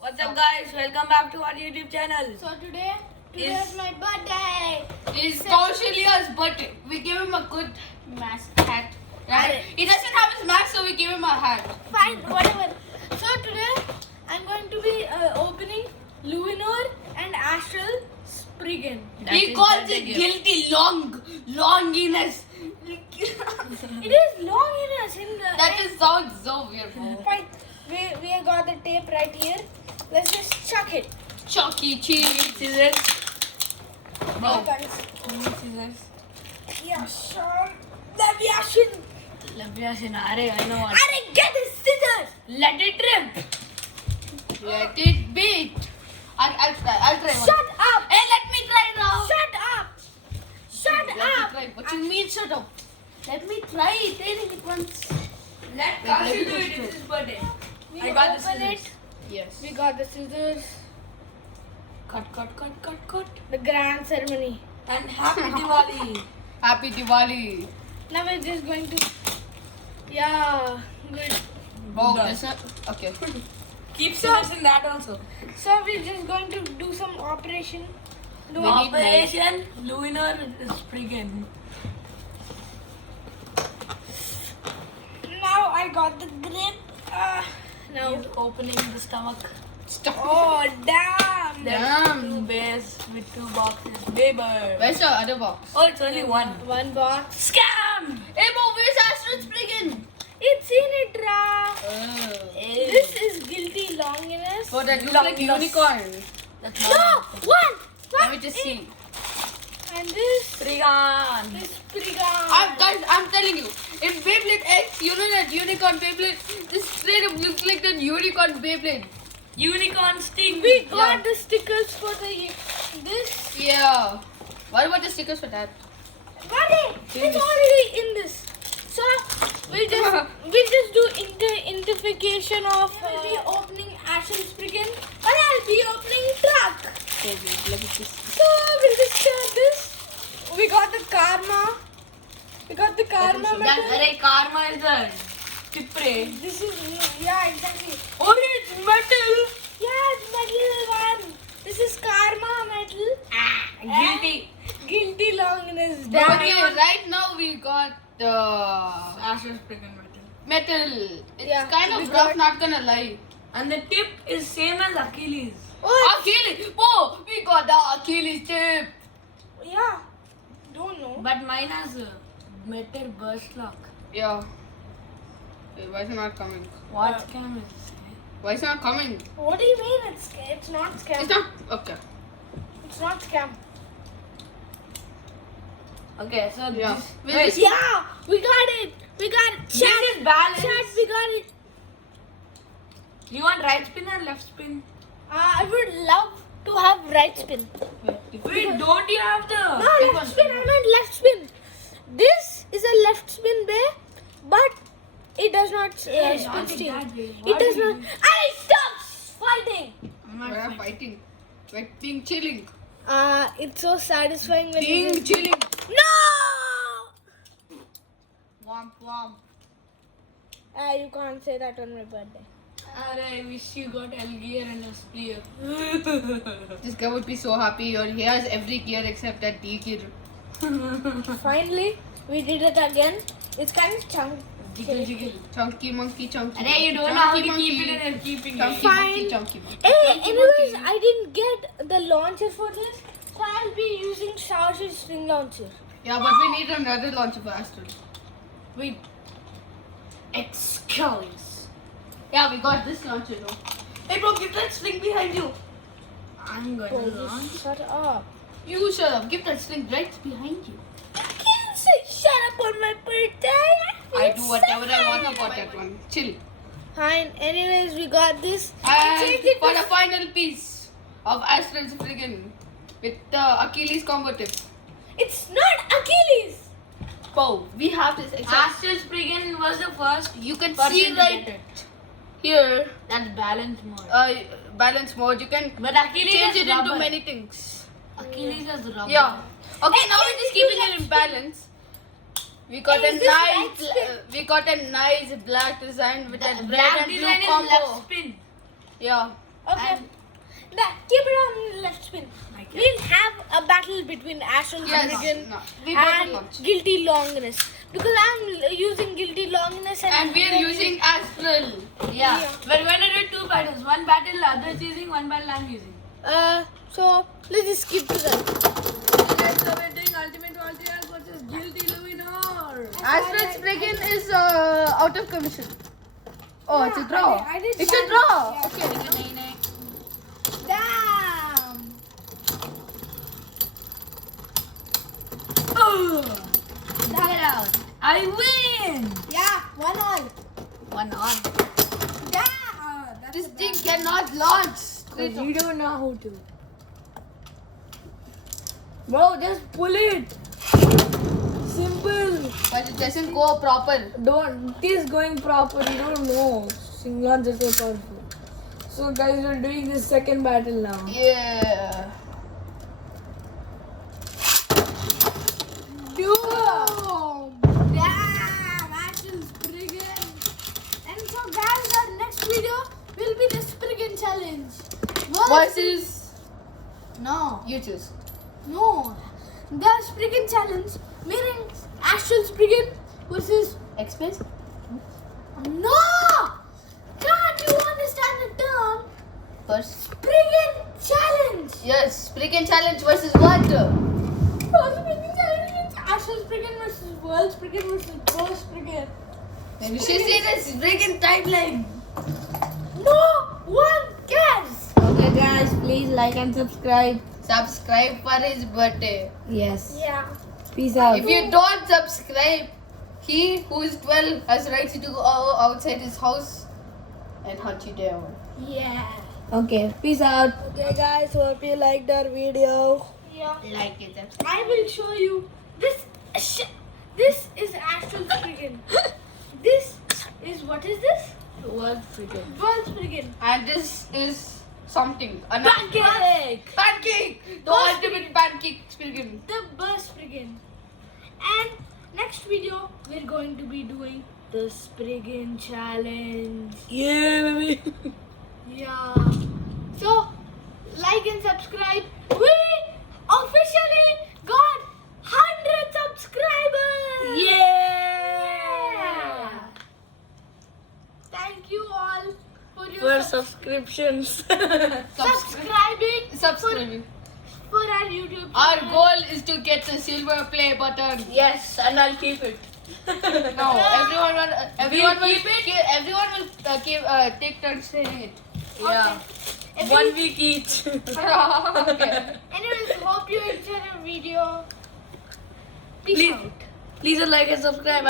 What's up, guys? Welcome back to our YouTube channel. So today is my birthday. It's Kaushal's birthday. We gave him a good mask hat. Right? He doesn't have his mask, so we gave him a hat. Fine, whatever. So today I'm going to be opening Longinus and Astral Spriggan. He calls it guilty Longinus. It is Longinus in the. That just sounds so weird. Fine. We have got the tape right here. Let's just chuck it. Chuck E. Cheese. Scissors. No. Scissors. Yeah, sure. Deviation. Deviation. I know what. Arey, get the scissors. Let it rip. Let it beat. I'll try one. Shut up. Hey, let me try now. Shut up. Shut Let me up. try. What you mean shut up? Let me try it. Take it once. Let Kaushal do it. It's his birthday. We I got the open scissors. it. Yes. We got the scissors. Cut. The grand ceremony. And happy Diwali. Happy Diwali. Now we're just going to. Yeah, good. Oh, Done. this okay. Keep scissors in that also. So we're just going to do some operation. Do We need Operation Longinus Spriggan. Now I got the grip. Now. He's opening the stomach. Stop. Oh damn! Damn. Two bears with 2 boxes. Beyblade. Where's the other box? Oh, it's only one. One box. Scam! Hey, Bo, where's Astral Spriggan? It's in it, Ra. Oh. This is guilty Longinus. Oh, that looks like a Longinus. unicorn. That's No, not one. Let me just see. And this Spriggan. is Spriggan. Guys, I'm telling you, if Beyblade X, you know that unicorn Beyblade, this straight up looks like that unicorn Beyblade. Unicorn sting. We got the stickers for the this. Yeah. What about the stickers for that? Buddy, it's already in this. So we'll just do identification of. We'll be opening Astral Spriggan, or I'll be opening truck. Okay, wait, let me just. So we'll just start this. We got the karma. We got the karma metal. That karma is the tipre. This is exactly. Oh, it's metal. Yeah, it's metal one. This is karma metal. Guilty. Guilty Longinus. Okay, right now we got the Astral Spriggan metal. metal. It's Yeah, kind we of rough, got- not gonna lie. And the tip is same as Achilles. Oh, Achilles! Oh, we got the Achilles tip. yeah. Don't know. But mine has a metal burst lock. Yeah. Wait, why is it not coming? What scam is this? Why is it not coming? What do you mean? It's not scam. It's not. Okay. It's not scam. Okay, so Yeah. this. We'll Wait, just- Yeah, we got it. We got it. this is balance. Chat, we got it. You want right spin or left spin? I would love to have right spin. Wait, don't you have the? No, left spin. I meant left spin. This is a left spin bay, but it does not Hey, spin not in steel. that way. It Why does do not. you- I stop fighting. I'm not We're fighting. fighting. We're being chilling. It's so satisfying when Being you chilling. No! Womp womp. You can't say that on my birthday. I wish you got L gear and a spear. This guy would be so happy. Or he has every gear except that D gear. Finally, we did it again. It's kind of chunky. Jiggle, jiggle. Chunky monkey, chunky. Hey, you don't know how to keep it and you're keeping Chunky it. monkey, Fine. chunky monkey. Hey, anyways, I didn't get the launcher for this, so I'll be using Kaushal string launcher. Yeah, but we need another launcher for Astral. Wait. Excuse. Yeah, we got this launcher though. Hey, bro, get that string behind you. I'm going Oh, to launch. shut up. You shut up. Give that string right behind you. I can't say shut up on my birthday. I do whatever I want about that one. Chill. Fine. Anyways, we got this. And Change it for to- the final piece of Astral Spriggan with the Achilles combo tip. It's not Achilles. Oh, we have this exact. Astral Spriggan was the first. You can person see to right get it. here, That's balance mode. balance mode. You can But Achilles change has it into rubber. many things. Achilles has rubber. Yeah. Okay, now we're just keeping it in balance. We got Is a this nice, right spin? we got a nice black design with that red Black and blue design is combo. left spin. Yeah. Okay. And- Keep it on left spin. We'll have a battle between Astral Spriggan No, we both and will not. Guilty Longinus. Because I'm using Guilty Longinus And we are using Astral. Yeah. Yeah. We're going to do 2 battles. One battle other is using, one battle I'm using. So let's just skip to that. So we're doing Ultimate Voltaire versus Guilty Luminor. Astral Spriggan is out of commission. Oh, it's a draw. I did It's a challenge. draw. Yeah. Okay. Damn! Get out. I win. Yeah, 1-1. 1-1. Damn! This thing cannot launch. You don't know how to. Bro, just pull it. Simple. But it doesn't go proper. Don't. It is going proper. You don't know. Singlan just so powerful. So guys, we're doing this second battle now. Yeah. Boom! Damn! Astral Spriggan. And so guys, our next video will be the Spriggan challenge. Versus. No. You choose. No. The Spriggan challenge meaning Astral Spriggan versus Express? No! Can't you understand the term? First. Spriggan challenge! Yes. Spriggan challenge versus what? Spriggan challenge means Astral Spriggan versus World Spriggan versus Pro Spriggan. Maybe she said the Spriggan timeline. No one cares! Okay guys, please like and subscribe. Subscribe for his birthday. Yes. Yeah. Peace out. If you don't subscribe, he who is 12 has rights to go outside his house and hunt you down. Yeah. Okay, peace out. Okay guys, hope you liked our video. Yeah. Like it. I will show you this. This is Astral Spriggan. This is what is this? World Spriggan. World Spriggan. And this is something. Pancake. Pancake! The Burst ultimate pancake Spriggan. The Burst Spriggan. And next video we're going to be doing the Spriggan challenge. Yeah, baby. Yeah. So like and subscribe. We officially got 100 subscribers. Yeah. Thank you all for your For subscriptions. subscribing for our YouTube Our channel. goal is to get the silver play button. Yes, and I'll keep it. No, everyone will take turns saying it. Yeah. Okay. 1 week each. Okay. Anyways, hope you enjoyed the video. Peace Please, out. please like and subscribe.